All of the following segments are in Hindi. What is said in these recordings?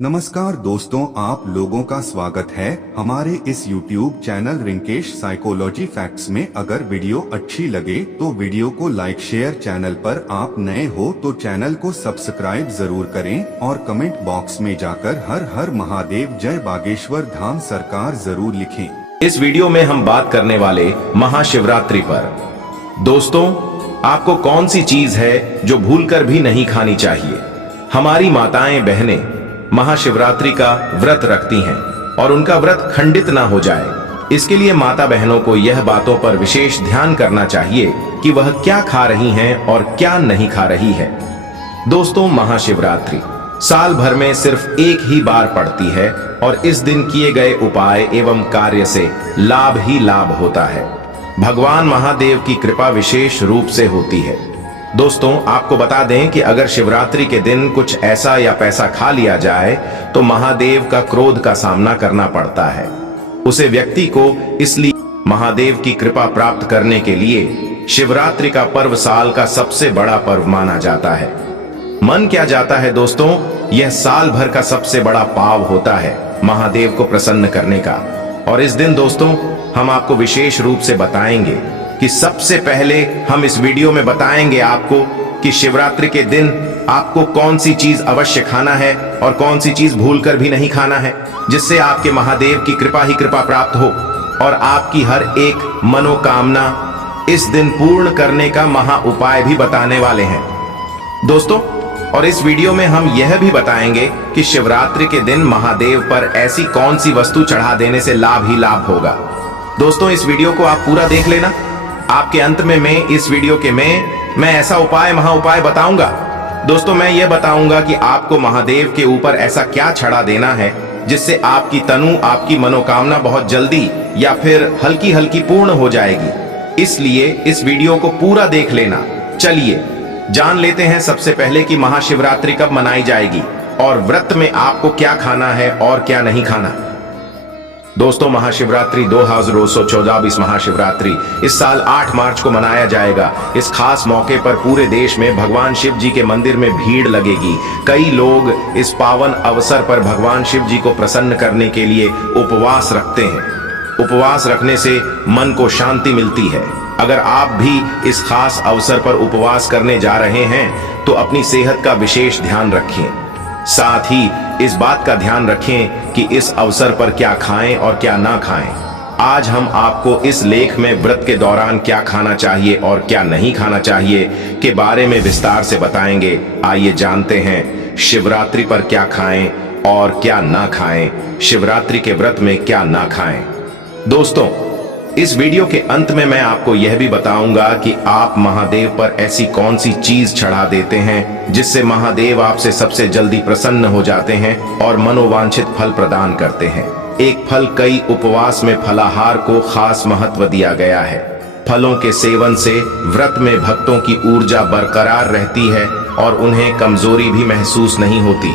नमस्कार दोस्तों, आप लोगों का स्वागत है हमारे इस YouTube channel Rinkesh psychology facts में। अगर वीडियो अच्छी लगे तो वीडियो को लाइक शेयर, चैनल पर आप नए हो तो चैनल को सब्सक्राइब जरूर करें और कमेंट बॉक्स में जाकर हर हर महादेव जय बागेश्वर धाम सरकार जरूर लिखें। इस वीडियो में हम बात करने वाले महाशिवरात्रि पर। दोस्तों, आपको कौन सी चीज है जो भूलकर भी नहीं खानी चाहिए? हमारी माताएं बहनें महाशिवरात्रि का व्रत रखती हैं और उनका व्रत खंडित ना हो जाए, इसके लिए माता बहनों को यह बातों पर विशेष ध्यान करना चाहिए कि वह क्या खा रही हैं और क्या नहीं खा रही है। दोस्तों, महाशिवरात्रि साल भर में सिर्फ एक ही बार पड़ती है और इस दिन किए गए उपाय एवं कार्य से लाभ ही लाभ होता है। भगवान महादेव की कृपा विशेष रूप से होती है। दोस्तों, आपको बता दें कि अगर शिवरात्रि के दिन कुछ ऐसा या पैसा खा लिया जाए तो महादेव का क्रोध का सामना करना पड़ता है। उसे व्यक्ति को इसलिए महादेव की कृपा प्राप्त करने के लिए शिवरात्रि का पर्व साल का सबसे बड़ा पर्व माना जाता है। मन क्या जाता है दोस्तों, यह साल भर का सबसे बड़ा पाव होता है महादेव को प्रसन्न करने का। और इस दिन दोस्तों, हम आपको विशेष रूप से बताएंगे कि सबसे पहले हम इस वीडियो में बताएंगे आपको कि शिवरात्रि के दिन आपको कौन सी चीज अवश्य खाना है और कौन सी चीज भूलकर भी नहीं खाना है, जिससे आपके महादेव की कृपा ही कृपा प्राप्त हो और आपकी हर एक मनोकामना इस दिन पूर्ण करने का महा उपाय भी बताने वाले हैं दोस्तों। और इस वीडियो में हम यह भी बताएंगे कि शिवरात्रि के दिन महादेव पर ऐसी कौन सी वस्तु चढ़ा देने से लाभ ही लाभ होगा। दोस्तों, इस वीडियो को आप पूरा देख लेना। आपके अंत में मैं इस वीडियो के मैं ऐसा उपाय महा उपाय बताऊंगा। दोस्तों, मैं यह बताऊंगा कि आपको महादेव के ऊपर ऐसा क्या चढ़ा देना है जिससे आपकी तनु, आपकी मनोकामना बहुत जल्दी या फिर हल्की हल्की पूर्ण हो जाएगी। इसलिए इस वीडियो को पूरा देख लेना। चलिए जान लेते हैं सबसे पहले कि महाशिवरात्रि कब मनाई जाएगी और व्रत में आपको क्या खाना है और क्या नहीं खाना। दोस्तों, महाशिवरात्रि 2224 महाशिवरात्रि इस साल 8 मार्च को मनाया जाएगा। इस खास मौके पर पूरे देश में भगवान शिव जी के मंदिर में भीड़ लगेगी। कई लोग इस पावन अवसर पर भगवान शिव जी को प्रसन्न करने के लिए उपवास रखते हैं। उपवास रखने से मन को शांति मिलती है। अगर आप भी इस खास अवसर पर उपवास करने जा रहे हैं तो अपनी सेहत का विशेष ध्यान रखें। साथ ही इस बात का ध्यान रखें कि इस अवसर पर क्या खाएं और क्या ना खाएं। आज हम आपको इस लेख में व्रत के दौरान क्या खाना चाहिए और क्या नहीं खाना चाहिए के बारे में विस्तार से बताएंगे। आइए जानते हैं शिवरात्रि पर क्या खाएं और क्या ना खाएं, शिवरात्रि के व्रत में क्या ना खाएं। दोस्तों, इस वीडियो के अंत में मैं आपको यह भी बताऊंगा कि आप महादेव पर ऐसी कौन सी चीज चढ़ा देते हैं जिससे महादेव आपसे सबसे जल्दी प्रसन्न हो जाते हैं और मनोवांछित फल प्रदान करते हैं। एक फल कई उपवास में फलाहार को खास महत्व दिया गया है। फलों के सेवन से व्रत में भक्तों की ऊर्जा बरकरार रहती है और उन्हें कमजोरी भी महसूस नहीं होती।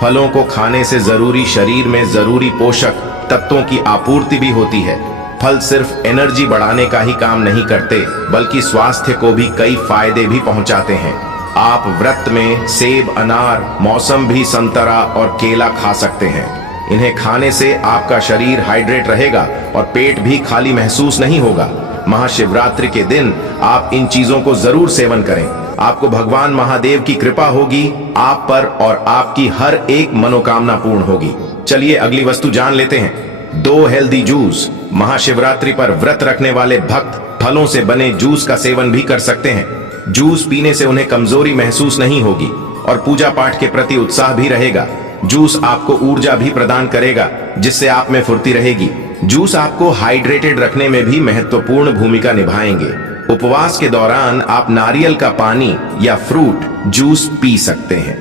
फलों को खाने से जरूरी शरीर में जरूरी पोषक तत्वों की आपूर्ति भी होती है। फल सिर्फ एनर्जी बढ़ाने का ही काम नहीं करते बल्कि स्वास्थ्य को भी कई फायदे भी पहुंचाते हैं। आप व्रत में सेब, अनार, मौसम्बी, संतरा और केला खा सकते हैं। इन्हें खाने से आपका शरीर हाइड्रेट रहेगा और पेट भी खाली महसूस नहीं होगा। महाशिवरात्रि के दिन आप इन चीजों को जरूर सेवन करें। आपको भगवान महादेव की कृपा होगी आप पर और आपकी हर एक मनोकामना पूर्ण होगी। चलिए अगली वस्तु जान लेते हैं। 2 हेल्दी जूस। महाशिवरात्रि पर व्रत रखने वाले भक्त फलों से बने जूस का सेवन भी कर सकते हैं। जूस पीने से उन्हें कमजोरी महसूस नहीं होगी और पूजा पाठ के प्रति उत्साह भी रहेगा। जूस आपको ऊर्जा भी प्रदान करेगा जिससे आप में फुर्ती रहेगी। जूस आपको हाइड्रेटेड रखने में भी महत्वपूर्ण भूमिका निभाएंगे। उपवास के दौरान आप नारियल का पानी या फ्रूट जूस पी सकते हैं,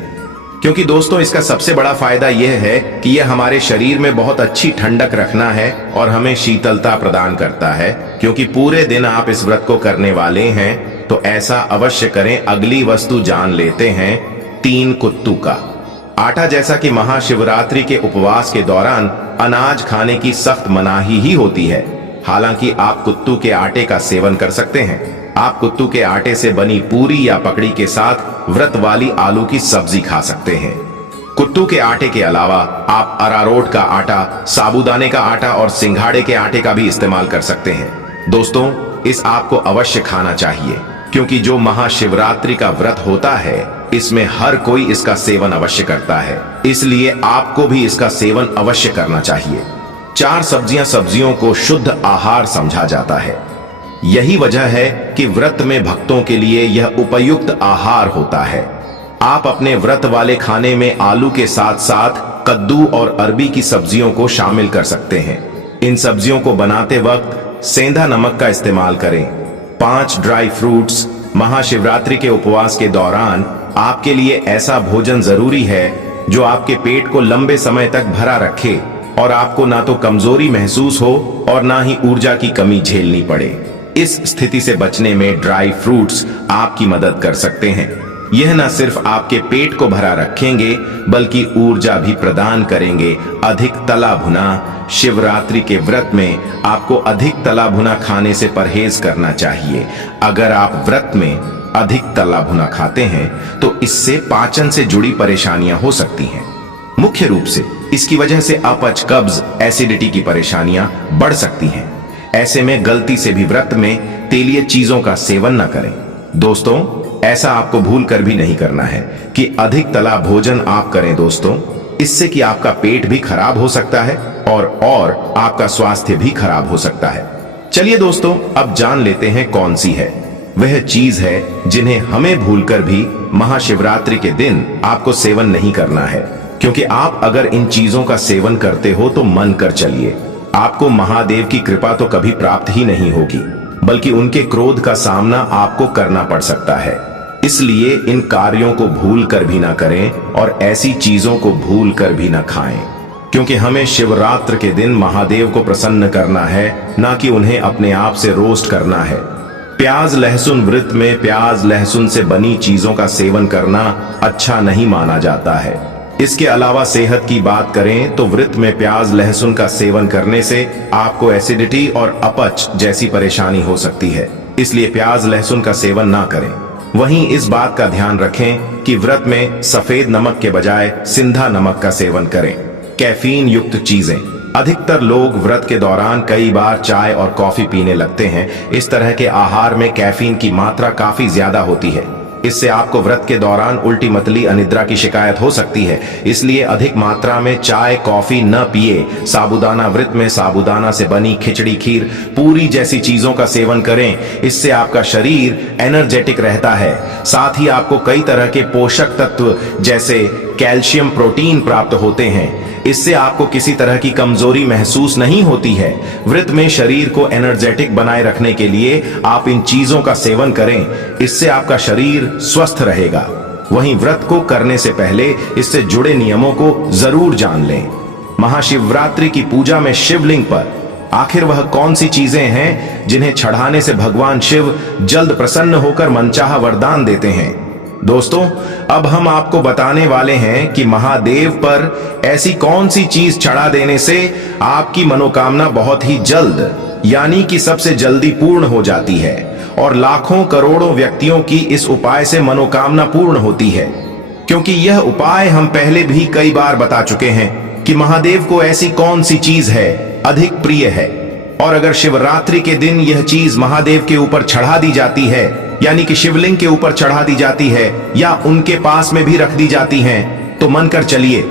क्योंकि दोस्तों इसका सबसे बड़ा फायदा यह है कि यह हमारे शरीर में बहुत अच्छी ठंडक रखना है और हमें शीतलता प्रदान करता है। क्योंकि पूरे दिन आप इस व्रत को करने वाले हैं तो ऐसा अवश्य करें। अगली वस्तु जान लेते हैं 3 कुत्तू का आटा। जैसा कि महाशिवरात्रि के उपवास के दौरान अनाज खाने की सख्त मनाही ही होती है, हालांकि आप कुत्तू के आटे का सेवन कर सकते हैं। आप कुत्तू के आटे से बनी पूरी या पकड़ी के साथ व्रत वाली आलू की सब्जी खा सकते हैं। कुट्टू के आटे के अलावा आप अरारोट का आटा, साबूदाने का आटा और सिंघाड़े के आटे का भी इस्तेमाल कर सकते हैं। दोस्तों, इस आप को अवश्य खाना चाहिए, क्योंकि जो महाशिवरात्रि का व्रत होता है इसमें हर कोई इसका सेवन अवश्य करता है, इसलिए आपको भी इसका सेवन अवश्य करना चाहिए। 4 सब्जियों को शुद्ध आहार समझा जाता है। यही वजह है कि व्रत में भक्तों के लिए यह उपयुक्त आहार होता है। आप अपने व्रत वाले खाने में आलू के साथ साथ कद्दू और अरबी की सब्जियों को शामिल कर सकते हैं। इन सब्जियों को बनाते वक्त सेंधा नमक का इस्तेमाल करें। 5 ड्राई फ्रूट्स। महाशिवरात्रि के उपवास के दौरान आपके लिए ऐसा भोजन जरूरी है जो आपके पेट को लंबे समय तक भरा रखे और आपको ना तो कमजोरी महसूस हो और ना ही ऊर्जा की कमी झेलनी पड़े। इस स्थिति से बचने में ड्राई फ्रूट्स आपकी मदद कर सकते हैं। यह न सिर्फ आपके पेट को भरा रखेंगे बल्कि ऊर्जा भी प्रदान करेंगे। अधिक तला भुना। शिवरात्रि के व्रत में आपको अधिक तला भुना खाने से परहेज करना चाहिए। अगर आप व्रत में अधिक तला भुना खाते हैं तो इससे पाचन से जुड़ी परेशानियां हो सकती हैं। मुख्य रूप से इसकी वजह से अपच, कब्ज, एसिडिटी की परेशानियां बढ़ सकती हैं। ऐसे में गलती से भी व्रत में तेलीय चीजों का सेवन न करें। दोस्तों, ऐसा आपको भूल कर भी नहीं करना है कि अधिक तला भोजन आप करें दोस्तों। इससे कि आपका पेट भी खराब हो सकता है और आपका स्वास्थ्य भी खराब हो सकता है। चलिए दोस्तों, अब जान लेते हैं कौन सी है वह चीज है जिन्हें हमें भूलकर भी महाशिवरात्रि के दिन आपको सेवन नहीं करना है, क्योंकि आप अगर इन चीजों का सेवन करते हो तो मन कर चलिए, आपको महादेव की कृपा तो कभी प्राप्त ही नहीं होगी, बल्कि उनके क्रोध का सामना आपको करना पड़ सकता है। इसलिए इन कार्यों को भूल कर भी ना करें और ऐसी चीजों को भूल कर भी ना खाएं, क्योंकि हमें शिवरात्रि के दिन महादेव को प्रसन्न करना है, ना कि उन्हें अपने आप से रोस्ट करना है। प्याज लहसुन व्रत में प्याज लहसुन से बनी चीजों का सेवन करना अच्छा नहीं माना जाता है। इसके अलावा सेहत की बात करें तो व्रत में प्याज लहसुन का सेवन करने से आपको एसिडिटी और अपच जैसी परेशानी हो सकती है, इसलिए प्याज लहसुन का सेवन ना करें। वहीं इस बात का ध्यान रखें कि व्रत में सफेद नमक के बजाय सिंधा नमक का सेवन करें। कैफीन युक्त चीजें। अधिकतर लोग व्रत के दौरान कई बार चाय और कॉफी पीने लगते हैं। इस तरह के आहार में कैफीन की मात्रा काफी ज्यादा होती है। इससे आपको व्रत के दौरान उल्टी मतली अनिद्रा की शिकायत हो सकती है, इसलिए अधिक मात्रा में चाय कॉफी न पिए। साबूदाना व्रत में साबूदाना से बनी खिचड़ी, खीर, पूरी जैसी चीजों का सेवन करें। इससे आपका शरीर एनर्जेटिक रहता है, साथ ही आपको कई तरह के पोषक तत्व जैसे कैल्शियम, प्रोटीन प्राप्त होते हैं। इससे आपको किसी तरह की कमजोरी महसूस नहीं होती है। व्रत में शरीर को एनर्जेटिक बनाए रखने के लिए आप इन चीजों का सेवन करें, इससे आपका शरीर स्वस्थ रहेगा। वहीं व्रत को करने से पहले इससे जुड़े नियमों को जरूर जान लें। महाशिवरात्रि की पूजा में शिवलिंग पर आखिर वह कौन सी चीजें हैं जिन्हें चढ़ाने से भगवान शिव जल्द प्रसन्न होकर मनचाहा वरदान देते हैं? दोस्तों, अब हम आपको बताने वाले हैं कि महादेव पर ऐसी कौन सी चीज चढ़ा देने से आपकी मनोकामना बहुत ही जल्द यानी कि सबसे जल्दी पूर्ण हो जाती है और लाखों करोड़ों व्यक्तियों की इस उपाय से मनोकामना पूर्ण होती है। क्योंकि यह उपाय हम पहले भी कई बार बता चुके हैं कि महादेव को ऐसी कौन सी चीज है अधिक प्रिय है, और अगर शिवरात्रि के दिन यह चीज महादेव के ऊपर चढ़ा दी जाती है, यानी कि शिवलिंग के ऊपर चढ़ा दी जाती है या उनके पास में भी रख दी जाती हैं, तो मन कर चलिए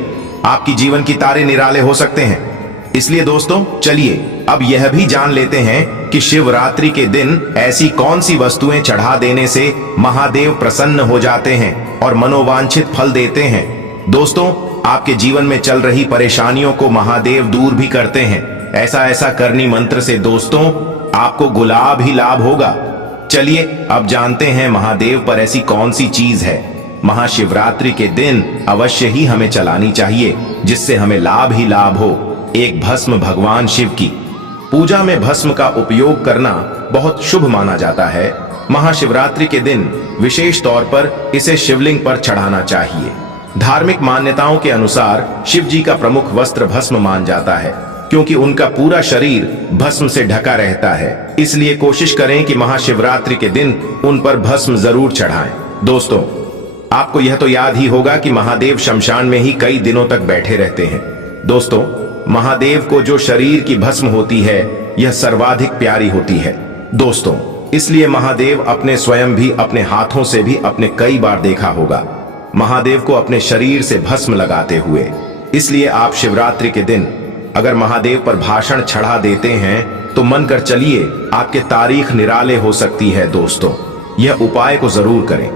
आपकी जीवन की तारे निराले हो सकते हैं। इसलिए दोस्तों, चलिए अब यह भी जान लेते हैं कि शिवरात्रि के दिन ऐसी कौन सी वस्तुएं चढ़ा देने से महादेव प्रसन्न हो जाते हैं और मनोवांछित फल देते हैं। दोस्तों, आपके जीवन में चल रही परेशानियों को महादेव दूर भी करते हैं। ऐसा करनी मंत्र से दोस्तों आपको गुलाब ही लाभ होगा। चलिए अब जानते हैं महादेव पर ऐसी कौन सी चीज है महाशिवरात्रि के दिन अवश्य ही हमें चलानी चाहिए, जिससे हमें लाभ ही लाभ हो। एक भस्म भगवान शिव की पूजा में भस्म का उपयोग करना बहुत शुभ माना जाता है। महाशिवरात्रि के दिन विशेष तौर पर इसे शिवलिंग पर चढ़ाना चाहिए। धार्मिक मान्यताओं के अनुसार शिव जी का प्रमुख वस्त्र भस्म मान जाता है, क्योंकि उनका पूरा शरीर भस्म से ढका रहता है। इसलिए कोशिश करें कि महाशिवरात्रि के दिन उन पर भस्म जरूर चढ़ाएं। दोस्तों, आपको यह तो याद ही होगा कि महादेव शमशान में ही कई दिनों तक बैठे रहते हैं। दोस्तों, महादेव को जो शरीर की भस्म होती है यह सर्वाधिक प्यारी होती है दोस्तों। इसलिए महादेव अपने स्वयं भी अपने हाथों से भी अपने कई बार देखा होगा महादेव को अपने शरीर से भस्म लगाते हुए। इसलिए आप शिवरात्रि के दिन अगर महादेव पर भाषण चढ़ा देते हैं तो मन कर चलिए आपके तारीख निराले हो सकती है दोस्तों। यह उपाय को जरूर करें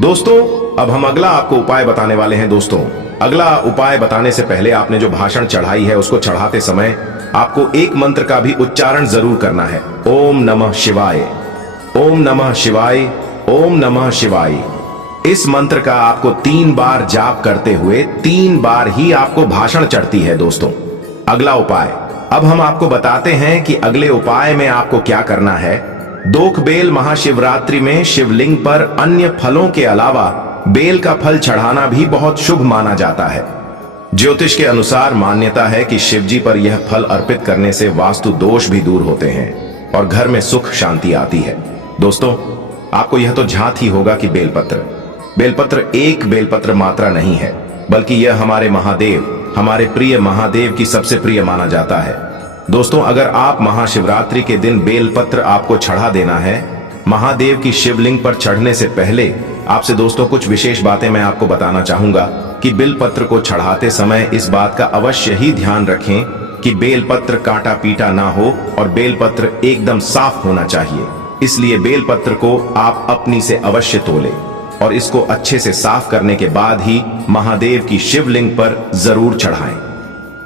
दोस्तों। अब हम अगला आपको उपाय बताने वाले हैं दोस्तों। अगला उपाय बताने से पहले आपने जो भाषण चढ़ाई है उसको चढ़ाते समय आपको एक मंत्र का भी उच्चारण जरूर करना है। ओम नमः शिवाय, ओम नमः शिवाय, ओम नमः शिवाय। इस मंत्र का आपको 3 बार जाप करते हुए 3 बार ही आपको भाषण चढ़ती है दोस्तों। अगला उपाय अब हम आपको बताते हैं कि अगले उपाय में आपको क्या करना है। दोख बेल महाशिवरात्रि में शिवलिंग पर अन्य फलों के अलावा बेल का फल चढ़ाना भी बहुत शुभ माना जाता है। ज्योतिष के अनुसार मान्यता है कि शिवजी पर यह फल अर्पित करने से वास्तु दोष भी दूर होते हैं और घर में सुख शांति आती है। दोस्तों, आपको यह तो झांत ही होगा कि बेलपत्र एक बेलपत्र मात्रा नहीं है, बल्कि यह हमारे महादेव, हमारे प्रिय महादेव की सबसे प्रिय माना जाता है। दोस्तों, अगर आप महाशिवरात्रि के दिन बेलपत्र आपको चढ़ा देना है, महादेव की शिवलिंग पर चढ़ने से पहले आपसे दोस्तों कुछ विशेष बातें मैं आपको बताना चाहूंगा कि बेलपत्र को चढ़ाते समय इस बात का अवश्य ही ध्यान रखें कि बेलपत्र कांटा पीटा ना हो और बेलपत्र एकदम साफ होना चाहिए। इसलिए बेलपत्र को आप अपनी से अवश्य तोलें और इसको अच्छे से साफ करने के बाद ही महादेव की शिवलिंग पर जरूर चढ़ाएं।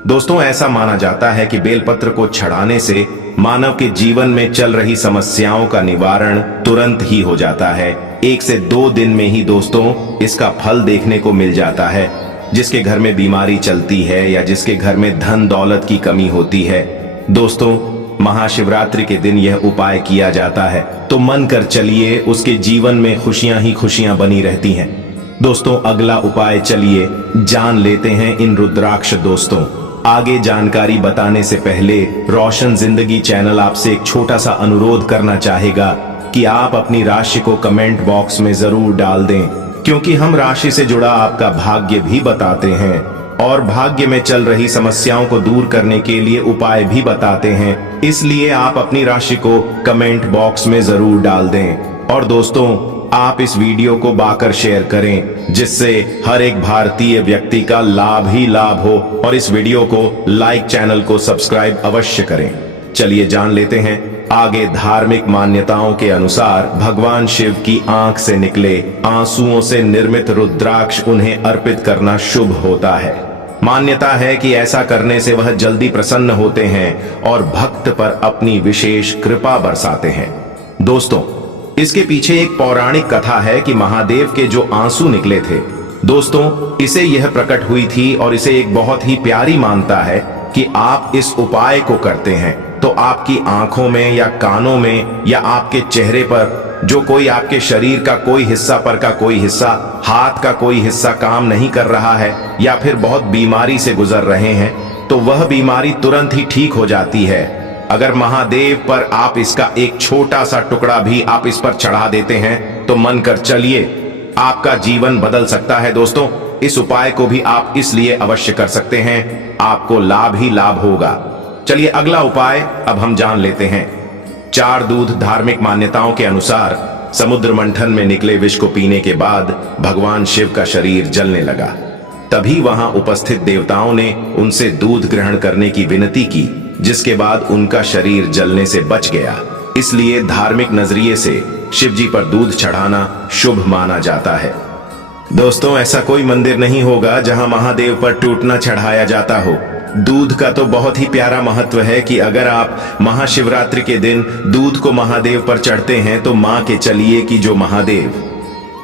दोस्तों, ऐसा माना जाता है कि बेलपत्र को चढ़ाने से मानव के जीवन में चल रही समस्याओं का निवारण तुरंत ही हो जाता है। 1 से 2 दिन में ही दोस्तों इसका फल देखने को मिल जाता है। जिसके घर में बीमारी चलती है या जिसके घर में धन दौलत की कमी होती है, दोस्तों महाशिवरात्रि के दिन यह उपाय किया जाता है तो मन कर चलिए उसके जीवन में खुशियां ही खुशियां बनी रहती हैं। दोस्तों, अगला उपाय चलिए जान लेते हैं इन रुद्राक्ष दोस्तों। आगे जानकारी बताने से पहले रोशन जिंदगी चैनल आपसे एक छोटा सा अनुरोध करना चाहेगा कि आप अपनी राशि को कमेंट बॉक्स में जरूर डाल दें, क्योंकि हम राशि से जुड़ा आपका भाग्य भी बताते हैं और भाग्य में चल रही समस्याओं को दूर करने के लिए उपाय भी बताते हैं। इसलिए आप अपनी राशि को कमेंट बॉक्स में जरूर डाल दें और दोस्तों आप इस वीडियो को बाकर शेयर करें, जिससे हर एक भारतीय व्यक्ति का लाभ ही लाभ हो और इस वीडियो को लाइक, चैनल को सब्सक्राइब अवश्य करें। चलिए जान लेते हैं आगे। धार्मिक मान्यताओं के अनुसार भगवान शिव की आंख से निकले आंसुओं से निर्मित रुद्राक्ष उन्हें अर्पित करना शुभ होता है। मान्यता है कि ऐसा करने से वह जल्दी प्रसन्न होते हैं और भक्त पर अपनी विशेष कृपा बरसाते हैं। दोस्तों, इसके पीछे एक पौराणिक कथा है कि महादेव के जो आंसू निकले थे दोस्तों, इसे यह प्रकट हुई थी और इसे एक बहुत ही प्यारी मानता है कि आप इस उपाय को करते हैं तो आपकी आंखों में या कानों में या आपके चेहरे पर जो कोई आपके शरीर का कोई हिस्सा पर का कोई हिस्सा, हाथ का कोई हिस्सा काम नहीं कर रहा है या फिर बहुत बीमारी से गुजर रहे हैं तो वह बीमारी तुरंत ही ठीक हो जाती है। अगर महादेव पर आप इसका एक छोटा सा टुकड़ा भी आप इस पर चढ़ा देते हैं तो मन कर चलिए आपका जीवन बदल सकता है। दोस्तों, इस उपाय को भी आप इसलिए अवश्य कर सकते हैं, आपको लाभ ही लाभ होगा। चलिए अगला उपाय अब हम जान लेते हैं। 4 दूध धार्मिक मान्यताओं के अनुसार समुद्र मंथन में निकले विष को पीने के बाद भगवान शिव का शरीर जलने लगा। तभी वहां उपस्थित देवताओं ने उनसे दूध ग्रहण करने की विनती की, जिसके बाद उनका शरीर जलने से बच गया। इसलिए धार्मिक नजरिए से शिव जी पर दूध चढ़ाना शुभ माना जाता है। दोस्तों, ऐसा कोई मंदिर नहीं होगा जहां महादेव पर टूटना चढ़ाया जाता हो। दूध का तो बहुत ही प्यारा महत्व है कि अगर आप महाशिवरात्रि के दिन दूध को महादेव पर चढ़ते हैं तो मान के चलिए कि जो महादेव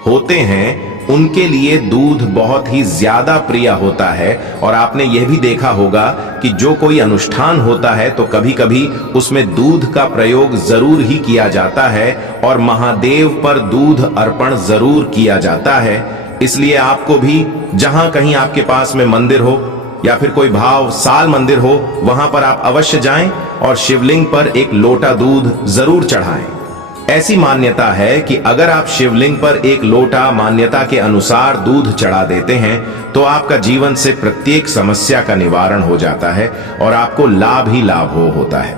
होते हैं उनके लिए दूध बहुत ही ज्यादा प्रिय होता है। और आपने यह भी देखा होगा कि जो कोई अनुष्ठान होता है तो कभी कभी उसमें दूध का प्रयोग जरूर ही किया जाता है और महादेव पर दूध अर्पण जरूर किया जाता है। इसलिए आपको भी जहां कहीं आपके पास में मंदिर हो या फिर कोई भाव साल मंदिर हो, वहां पर आप अवश्य जाएं और शिवलिंग पर एक लोटा दूध जरूर चढ़ाएं। ऐसी मान्यता है कि अगर आप शिवलिंग पर एक लोटा मान्यता के अनुसार दूध चढ़ा देते हैं तो आपका जीवन से प्रत्येक समस्या का निवारण हो जाता है और आपको लाभ ही लाभ होता है।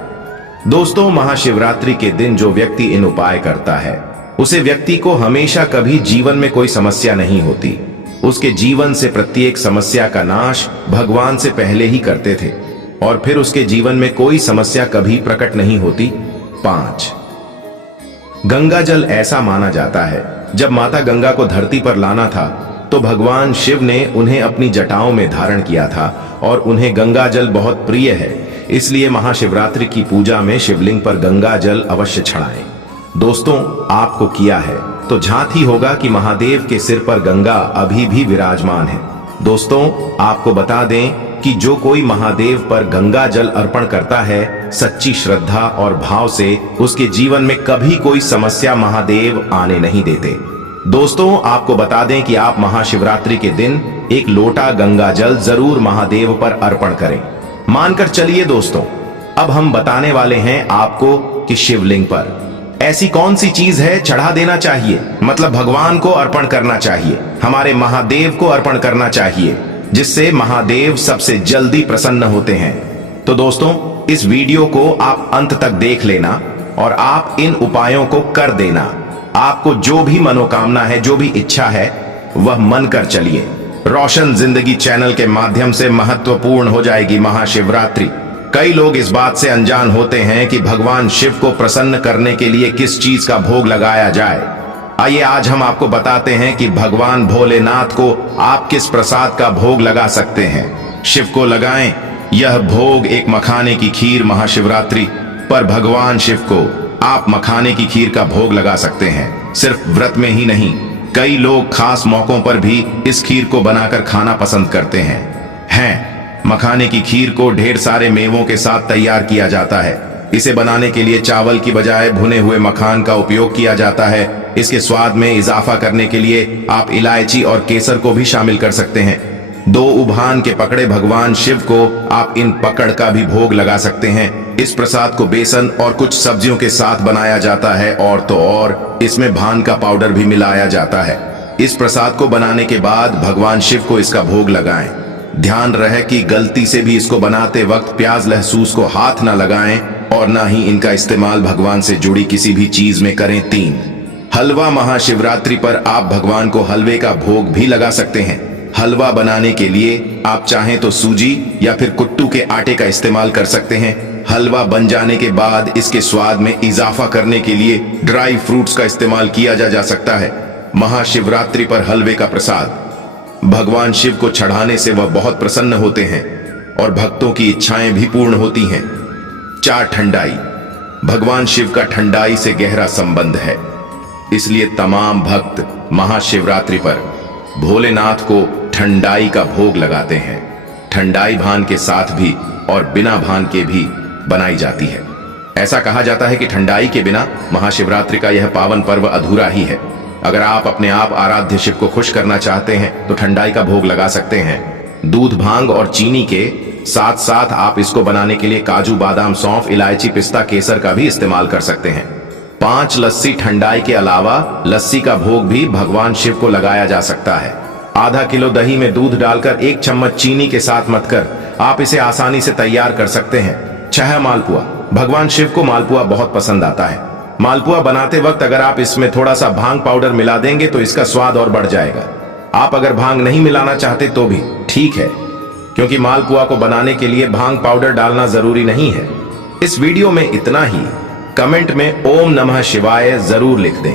दोस्तों, महाशिवरात्रि के दिन जो व्यक्ति इन उपाय करता है उसे व्यक्ति को हमेशा कभी जीवन में कोई समस्या नहीं होती। उसके जीवन से प्रत्येक समस्या का नाश भगवान से पहले ही करते थे और फिर उसके जीवन में कोई समस्या कभी प्रकट नहीं होती। 5, गंगा जल। ऐसा माना जाता है जब माता गंगा को धरती पर लाना था तो भगवान शिव ने उन्हें अपनी जटाओं में धारण किया था और उन्हें गंगा जल बहुत प्रिय है, इसलिए महाशिवरात्रि की पूजा में शिवलिंग पर गंगा जल अवश्य चढ़ाएं। दोस्तों, आपको किया है तो झांत ही होगा कि महादेव के सिर पर गंगा अभी भी विराजमान है। दोस्तों, आपको बता दें कि जो कोई महादेव पर गंगा जल अर्पण करता है सच्ची श्रद्धा और भाव से, उसके जीवन में कभी कोई समस्या महादेव आने नहीं देते। दोस्तों, आपको बता दें कि आप महाशिवरात्रि के दिन एक लोटा गंगा जल जरूर महादेव पर अर्पण करें। मानकर चलिए दोस्तों, अब हम बताने वाले हैं आपको कि शिवलिंग पर ऐसी कौन सी चीज है चढ़ा देना चाहिए, मतलब भगवान को अर्पण करना चाहिए, हमारे महादेव को अर्पण करना चाहिए, जिससे महादेव सबसे जल्दी प्रसन्न होते हैं। तो दोस्तों, इस वीडियो को आप अंत तक देख लेना और आप इन उपायों को कर देना। आपको जो भी मनोकामना है, जो भी इच्छा है, वह मन कर चलिए। रोशन जिंदगी चैनल के माध्यम से महत्वपूर्ण हो जाएगी महाशिवरात्रि। कई लोग इस बात से अनजान होते हैं कि भगवान शिव को प्रसन्न करने के लिए किस चीज का भोग लगाया जाए। आइए आज हम आपको बताते हैं कि भगवान भोलेनाथ को आप किस प्रसाद का भोग लगा सकते हैं। शिव को लगाएं यह भोग एक मखाने की खीर। महाशिवरात्रि पर भगवान शिव को आप मखाने की खीर का भोग लगा सकते हैं। सिर्फ व्रत में ही नहीं, कई लोग खास मौकों पर भी इस खीर को बनाकर खाना पसंद करते हैं। मखाने की खीर को ढेर सारे मेवों के साथ तैयार किया जाता है। इसे बनाने के लिए चावल की बजाय भुने हुए मखान का उपयोग किया जाता है। इसके स्वाद में इजाफा करने के लिए आप इलायची और केसर को भी शामिल कर सकते हैं। 2 उभान के पकड़े भगवान शिव को आप इन पकड़ का भी भोग लगा सकते हैं। इस प्रसाद को बेसन और कुछ सब्जियों के साथ बनाया जाता है और तो और इसमें भान का पाउडर भी मिलाया जाता है। इस प्रसाद को बनाने के बाद भगवान शिव को इसका भोग लगाएं। ध्यान रहे कि गलती से भी इसको बनाते वक्त प्याज लहसून को हाथ न लगाएं और ना ही इनका इस्तेमाल भगवान से जुड़ी किसी भी चीज में करें। 3, हलवा। महाशिवरात्रि पर आप भगवान को हलवे का भोग भी लगा सकते हैं। हलवा बनाने के लिए आप चाहें तो सूजी या फिर कुट्टू के आटे का इस्तेमाल कर सकते हैं। हलवा बन जाने के बाद इसके स्वाद में इजाफा करने के लिए ड्राई फ्रूट्स का इस्तेमाल किया जा सकता है। महाशिवरात्रि पर हलवे का प्रसाद भगवान शिव को चढ़ाने से वह बहुत प्रसन्न होते हैं और भक्तों की इच्छाएं भी पूर्ण होती हैं। 4, ठंडाई। भगवान शिव का ठंडाई से गहरा संबंध है, इसलिए तमाम भक्त महाशिवरात्रि पर भोलेनाथ को ठंडाई का भोग लगाते हैं। ठंडाई भान के साथ भी और बिना भान के भी बनाई जाती है। ऐसा कहा जाता है कि ठंडाई के बिना महाशिवरात्रि का यह पावन पर्व अधूरा ही है। अगर आप अपने आप आराध्य शिव को खुश करना चाहते हैं तो ठंडाई का भोग लगा सकते हैं। दूध, भांग और चीनी के साथ साथ आप इसको बनाने के लिए काजू, बादाम, सौंफ, इलायची, पिस्ता, केसर का भी इस्तेमाल कर सकते हैं। 5, लस्सी। ठंडाई के अलावा लस्सी का भोग भी भगवान शिव को लगाया जा सकता है। आधा किलो दही में दूध डालकर 1 चम्मच चीनी के साथ मथकर आप इसे आसानी से तैयार कर सकते हैं। 6, मालपुआ। भगवान शिव को मालपुआ बहुत पसंद आता है। मालपुआ बनाते वक्त अगर आप इसमें थोड़ा सा भांग पाउडर मिला देंगे तो इसका स्वाद और बढ़ जाएगा। आप अगर भांग नहीं मिलाना चाहते तो भी ठीक है, क्योंकि मालपुआ को बनाने के लिए भांग पाउडर डालना जरूरी नहीं है। इस वीडियो में इतना ही। कमेंट में ओम नमः शिवाय जरूर लिख दें।